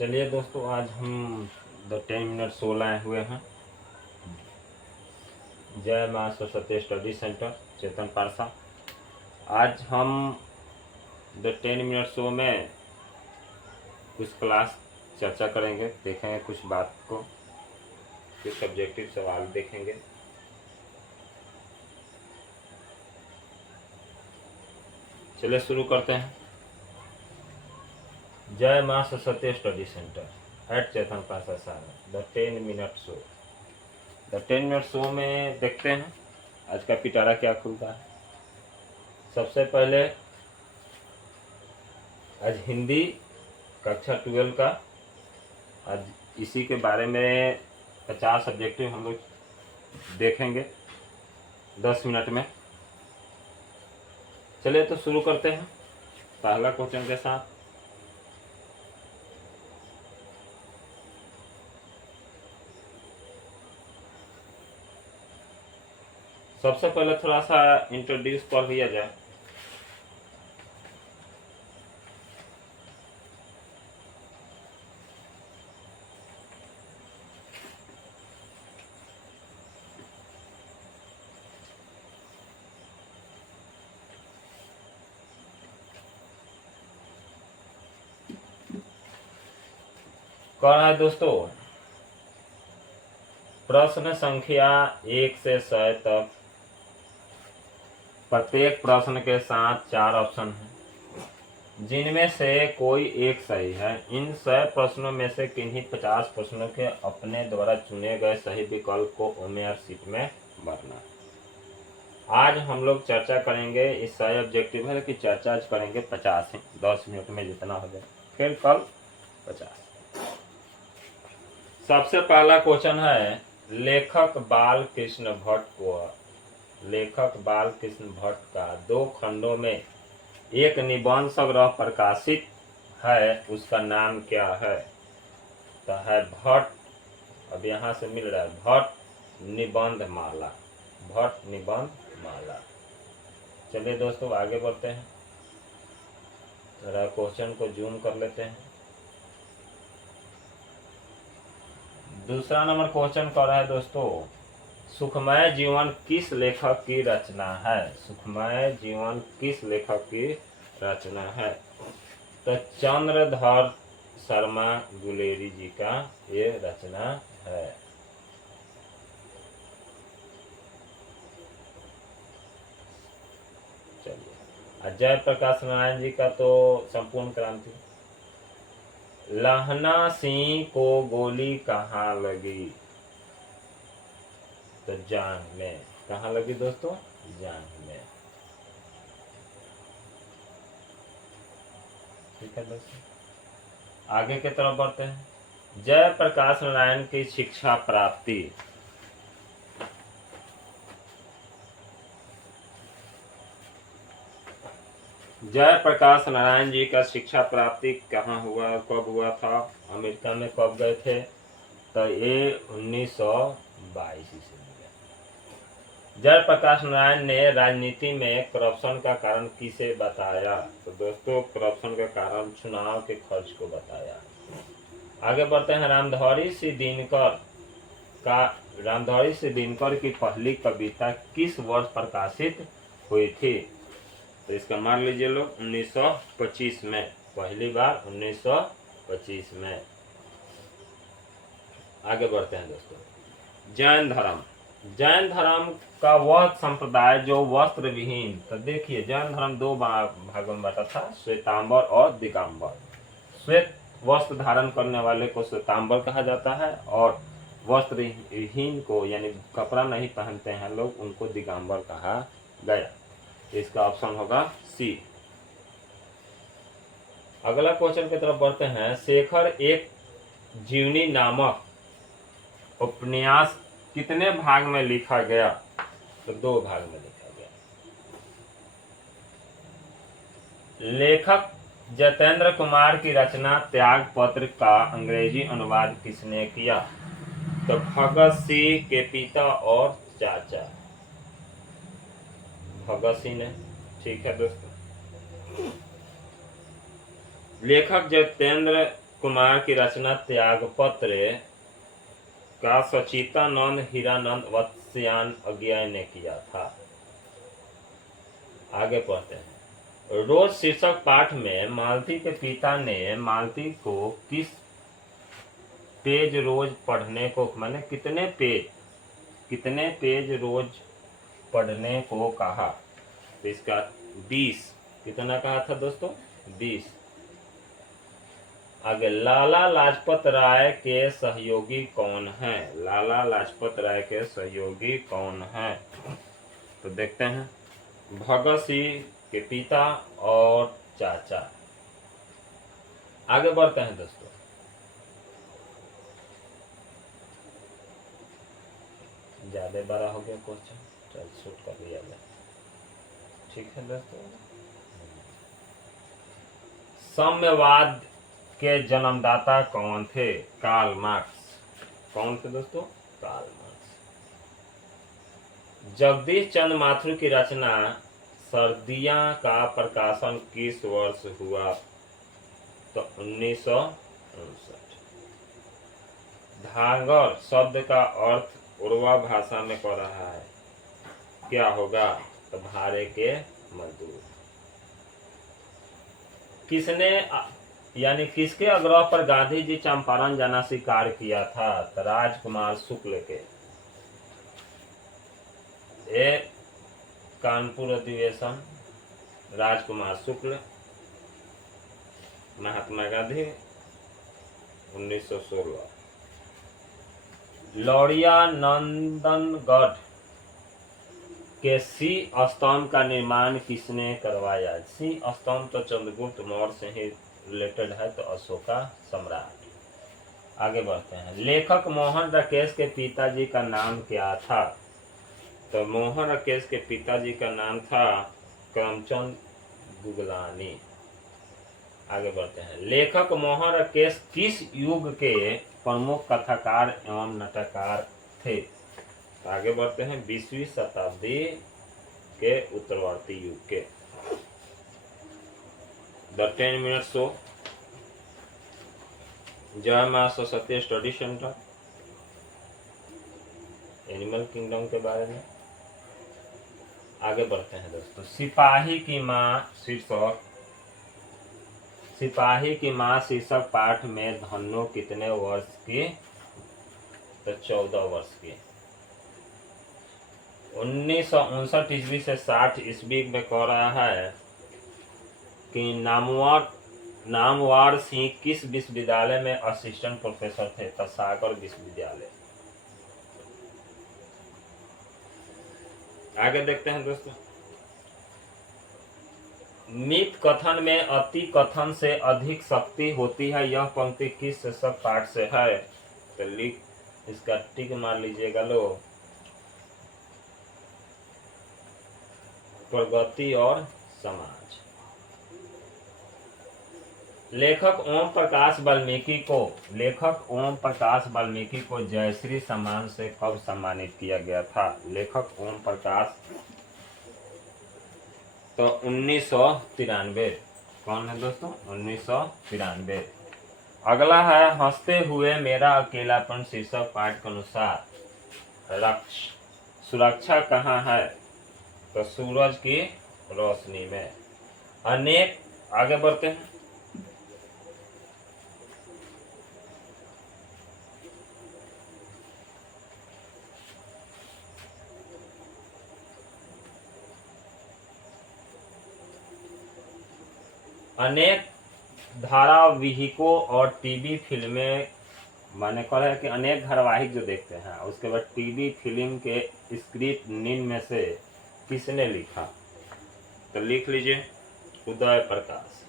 चलिए दोस्तों, आज हम द 10 मिनट शो लाए हुए हैं। जय माँ सरस्वती स्टडी सेंटर, चेतन पारसा। आज हम द 10 मिनट शो में कुछ क्लास चर्चा करेंगे, देखेंगे कुछ बात को, कुछ सब्जेक्टिव सवाल देखेंगे। चलिए शुरू करते हैं। जय माँ Saraswati study centre at Chetan Parsa Sagar, the 10 minute show. The 10 minute show में देखते हैं आज का पिटारा क्या खुलता है। सबसे पहले आज हिंदी कक्षा 12 का, आज इसी के बारे में 50 सब्जेक्टिव हम लोग देखेंगे 10 मिनट में। चलिए तो शुरू करते हैं पहला क्वेश्चन के साथ। सबसे पहले थोड़ा सा इंट्रोड्यूस कर लिया जाए। कह रहा है दोस्तों, प्रश्न संख्या 1 से 100 तक प्रत्येक प्रश्न के साथ 4 ऑप्शन हैं, जिनमें से कोई एक सही है। इन 100 प्रश्नों में से किन्हीं 50 प्रश्नों के अपने द्वारा चुने गए सही विकल्प को ओमेयर शीट में भरना। आज हम लोग चर्चा करेंगे, इस 100 ऑब्जेक्टिव है कि चर्चा आज करेंगे 50 है, 10 मिनट में जितना हो जाए, फिर कल 50। सबसे पहला क्वेश्चन है, लेखक बाल कृष्ण भट्ट का 2 खंडों में एक निबंध संग्रह प्रकाशित है, उसका नाम क्या है? तो है भट्ट, अब यहाँ से मिल रहा है भट्ट निबंध माला, भट्ट निबंध माला। चलिए दोस्तों आगे बढ़ते हैं, जरा क्वेश्चन को जूम कर लेते हैं। दूसरा नंबर क्वेश्चन कर रहा है दोस्तों, सुखमय जीवन किस लेखक की रचना है? सुखमय जीवन किस लेखक की रचना है? तो चंद्रधर शर्मा गुलेरी जी का ये रचना है। चलिए, जय प्रकाश नारायण जी का तो संपूर्ण क्रांति। लहना सिंह को गोली कहाँ लगी? तो जान में। कहाँ लगी दोस्तों? जान में। ठीक है दोस्तों, आगे की तरफ बढ़ते हैं। जय प्रकाश नारायण की शिक्षा प्राप्ति। जय प्रकाश नारायण जी का शिक्षा प्राप्ति कहाँ हुआ, कब हुआ था? अमेरिका में कब गए थे? तो ये 1922 ईस्वी में। जय प्रकाश नारायण ने राजनीति में करप्शन का कारण किसे बताया? तो दोस्तों करप्शन का कारण चुनाव के खर्च को बताया। आगे बढ़ते हैं, रामधारी सिंह दिनकर की पहली कविता किस वर्ष प्रकाशित हुई थी? तो इसका मान लीजिए लोग 1925 में, पहली बार 1925 में। आगे बढ़ते हैं दोस्तों, जैन धर्म का वह संप्रदाय जो वस्त्र विहीन। तो देखिए जैन धर्म 2 भागों में बटा था, श्वेतांबर और दिगंबर। श्वेत वस्त्र धारण करने वाले को श्वेतांबर कहा जाता है, और वस्त्रहीन को यानी कपड़ा नहीं पहनते हैं लोग, उनको दिगंबर कहा गया। इसका ऑप्शन होगा सी। अगला क्वेश्चन की तरफ बढ़ते हैं, शेखर एक जीवनी नामक उपन्यास कितने भाग में लिखा गया? तो 2 भाग में लिखा गया। लेखक जतेंद्र कुमार की रचना त्यागपत्र का अंग्रेजी अनुवाद किसने किया? तो भगत सिंह के पिता और चाचा, भगत सिंह ने। ठीक है दोस्तों, लेखक जतेंद्र कुमार की रचना त्यागपत्र का सचितानंद हीरानंद वत्स्यायन अज्ञा ने किया था। आगे पढ़ते हैं। रोज शीर्षक पाठ में मालती के पिता ने मालती को किस पेज रोज पढ़ने को, माने कितने पेज रोज पढ़ने को कहा। तो इसका 20 कितना कहा था दोस्तों, 20। आगे, लाला लाजपत राय के सहयोगी कौन हैं? लाला लाजपत राय के सहयोगी कौन हैं? तो देखते हैं, भगत सिंह के पिता और चाचा। आगे बढ़ते हैं दोस्तों। ज्यादा बड़ा हो गया क्वेश्चन, चल शूट कर लिया जाए, ठीक है दोस्तों। साम्यवाद के जन्मदाता कौन थे? Karl Marx. कौन थे दोस्तों? Karl Marx. जगदीश चंद्र माथुर की रचना सर्दियां का प्रकाशन किस वर्ष हुआ? तो 1959। धांगर शब्द का अर्थ उर्वा भाषा में पड़ रहा है, क्या होगा? तो भारे के मजदूर। किसने यानी किसके आग्रह पर गांधी जी चंपारण जाना स्वीकार किया था? तो राजकुमार शुक्ल के। एक कानपुर अधिवेशन, राजकुमार शुक्ल, महात्मा गांधी 1916। लौरिया नंदनगढ़ के सिंह स्तंभ का निर्माण किसने करवाया? सिंह स्तंभ तो चंद्रगुप्त मौर्य से ही रिलेटेड है, तो अशोका सम्राट। आगे बढ़ते हैं। लेखक मोहन राकेश के पिताजी का नाम क्या था? तो मोहन राकेश के पिताजी का नाम था करमचंद गुगलानी। आगे बढ़ते हैं। लेखक मोहन राकेश किस युग के प्रमुख कथाकार एवं नाटककार थे? तो आगे बढ़ते हैं। 20वीं शताब्दी के उत्तरवर्ती युग के। द 10 मिनट शो, जय मां Saraswati study centre, animal kingdom के बारे में। आगे बढ़ते हैं दोस्तों। सिपाही की मां शीर्षक, सिपाही की मां शीर्षक पाठ में धन्नो कितने वर्ष की? तो 14 वर्ष की। 1959 ईस्वी से 60 ईस्वी में कह रहा है कि नामवर सिंह किस विश्वविद्यालय में असिस्टेंट प्रोफेसर थे? तो सागर विश्वविद्यालय। आगे देखते हैं दोस्तों। मित कथन में अति कथन से अधिक शक्ति होती है, यह पंक्ति किस शीर्षक पाठ से है? तो लिख, इसका टिक मार लीजिएगा लोग। प्रगति और समाज। लेखक ओम प्रकाश वाल्मीकि को जयश्री सम्मान से कब सम्मानित किया गया था? लेखक ओम प्रकाश, तो 1993। कौन है दोस्तों? 1993। अगला है हंसते हुए मेरा अकेलापन शीर्षक पाठ के अनुसार सुरक्षा कहाँ है? तो सूरज की रोशनी में। अनेक, आगे बढ़ते हैं। अनेक धारावाहिकों और टीवी फिल्में, मैंने कहा है कि अनेक धारावाहिक जो देखते हैं, उसके बाद टीवी फिल्म के स्क्रिप्ट निम्न में से किसने लिखा? तो लिख लीजिए, उदय प्रकाश।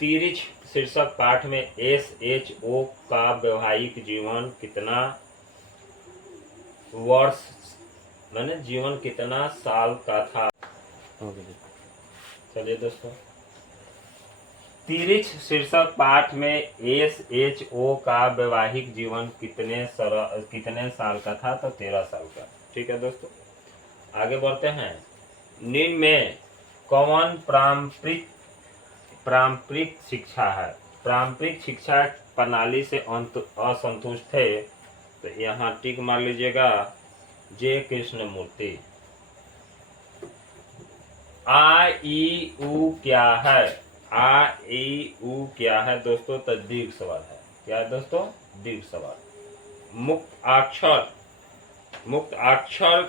तिरिछ शीर्षक पाठ में SHO का वैवाहिक जीवन कितना वर्ष, मैंने जीवन कितना साल का था? चलिए दोस्तों, तिरिछ शीर्षक पाठ में SHO का वैवाहिक जीवन कितने साल का था? तो 13 साल का। ठीक है दोस्तों, आगे बढ़ते हैं। निम्न में कौन पारंपरिक शिक्षा है? पारंपरिक शिक्षा प्रणाली से असंतुष्ट थे, तो यहाँ टिक मार लीजिएगा जे कृष्णमूर्ति। आ ई उ क्या है? आ ई उ क्या है दोस्तों? तो दीर्घ स्वर है। क्या है दोस्तों? दीर्घ स्वर। मुक्त अक्षर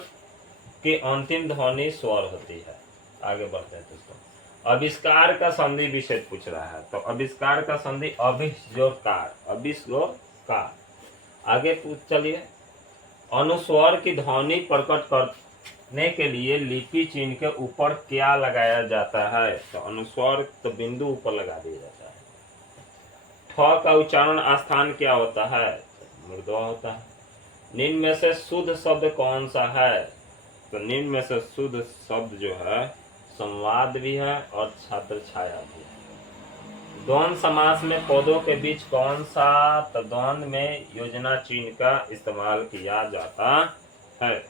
के अंतिम ध्वनि स्वर होती है। आगे बढ़ते हैं दोस्तों। आविष्कार का संधि विषय पूछ रहा है, तो आविष्कार का संधि अविष्कार। आगे चलिए। अनुस्वर की ध्वनि प्रकट करने के लिए लिपि चिन्ह के ऊपर क्या लगाया जाता है? तो अनुस्वर तो बिंदु ऊपर लगा दिया जाता है। ठ का उच्चारण स्थान क्या होता है? मूर्धन्य होता है। निम्न में से शुद्ध शब्द कौन सा है? तो निम्न में से शुद्ध शब्द जो है संवाद भी है और छत्र छाया भी है। द्वंद्व समास में पदों के बीच कौन सा? तो द्वंद्व में योजना चिन्ह का इस्तेमाल किया जाता है।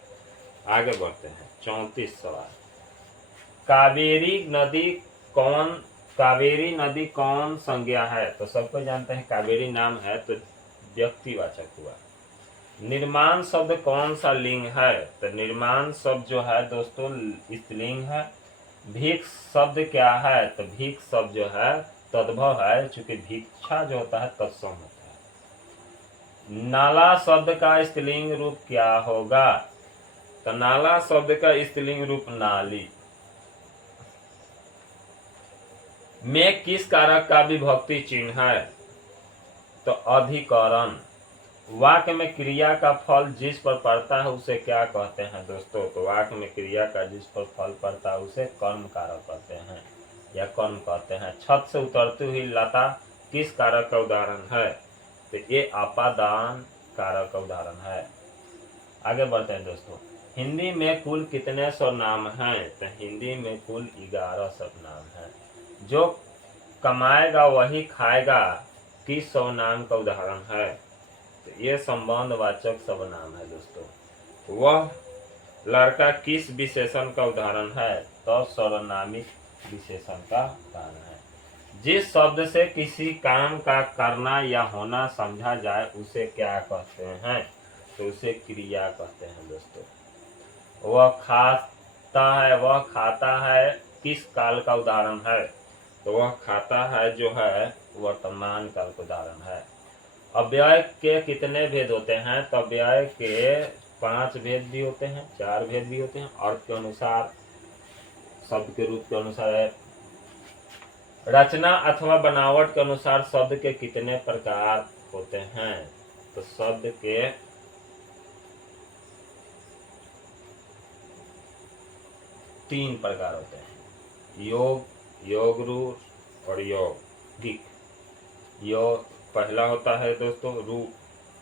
आगे बढ़ते हैं। 34 सवाल। कावेरी नदी कौन संज्ञा है? तो सबको जानते हैं कावेरी नाम है, तो व्यक्तिवाचक हुआ। निर्माण शब्द कौन सा लिंग है? तो निर्माण शब्द जो है दोस्तों स्त्रीलिंग है। भीख शब्द क्या है? तो भीख शब्द जो है तद्भव है, चूंकि भिक्षा जो होता है तत्सम होता है। नाला शब्द का स्त्रीलिंग रूप क्या होगा? तो नाला शब्द का स्त्रीलिंग रूप नाली। में किस कारक का विभक्ति चिन्ह है? तो अधिकरण। वाक्य में क्रिया का फल जिस पर पड़ता है उसे क्या कहते हैं दोस्तों? तो वाक्य में क्रिया का जिस पर फल पड़ता है उसे कर्म कारक कहते हैं या कर्म कहते हैं। छत से उतरती हुई लता किस कारक का उदाहरण है? तो ये अपादान कारक का उदाहरण है। आगे बढ़ते हैं दोस्तों। हिंदी में कुल कितने सर्वनाम हैं? तो हिंदी में कुल 11 सर्वनाम हैं। जो कमाएगा वही खाएगा किस सर्वनाम का उदाहरण है? तो ये संबंधवाचक सर्वनाम है दोस्तों। वह लड़का किस विशेषण का उदाहरण है? तो सर्वनामिक विशेषण का उदाहरण है। जिस शब्द से किसी काम का करना या होना समझा जाए उसे क्या कहते हैं? तो उसे क्रिया कहते हैं दोस्तों। वह खाता है किस काल का उदाहरण है? तो वह खाता है जो है वर्तमान काल का उदाहरण है। अव्यय के कितने भेद होते हैं? तो अव्यय के 5 भेद भी होते हैं, 4 भेद भी होते हैं। अर्थ के अनुसार, शब्द के रूप के अनुसार है। रचना अथवा बनावट के अनुसार शब्द के कितने प्रकार होते हैं? तो शब्द के 3 प्रकार होते हैं। योग रूढ़ और यौगिक। पहला होता है दोस्तों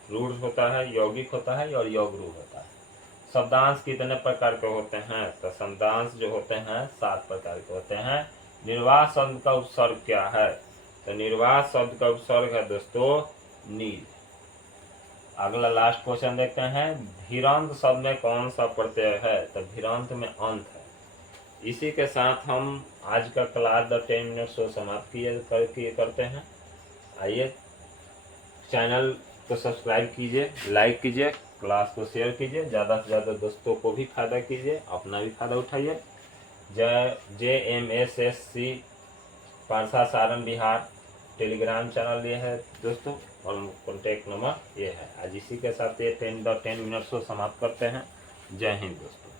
रूढ़ होता है, यौगिक होता है और योग रूढ़ होता है। शब्दांश कितने प्रकार के होते हैं? तो शब्दांश जो होते हैं 7 प्रकार के होते हैं। निर्वाह शब्द का उपसर्ग क्या है? तो निर्वाह शब्द का उपसर्ग है दोस्तों नील। अगला लास्ट क्वेश्चन देखते हैं। भिरंत शब्द में कौन सा प्रत्यय है? तो भिरंत में अंत है। इसी के साथ हम आज का क्लास द 10 मिनट शो समाप्त करते हैं। आइए चैनल को सब्सक्राइब कीजिए, लाइक कीजिए, क्लास को शेयर कीजिए, ज़्यादा से ज़्यादा दोस्तों को भी फायदा कीजिए, अपना भी फायदा उठाइए। JMSSC Parsa Saran Bihar Telegram channel ये है दोस्तों, और कॉन्टैक्ट नंबर ये है। आज इसी के साथ ये 10 मिनट शो समाप्त करते हैं। जय हिंद दोस्तों।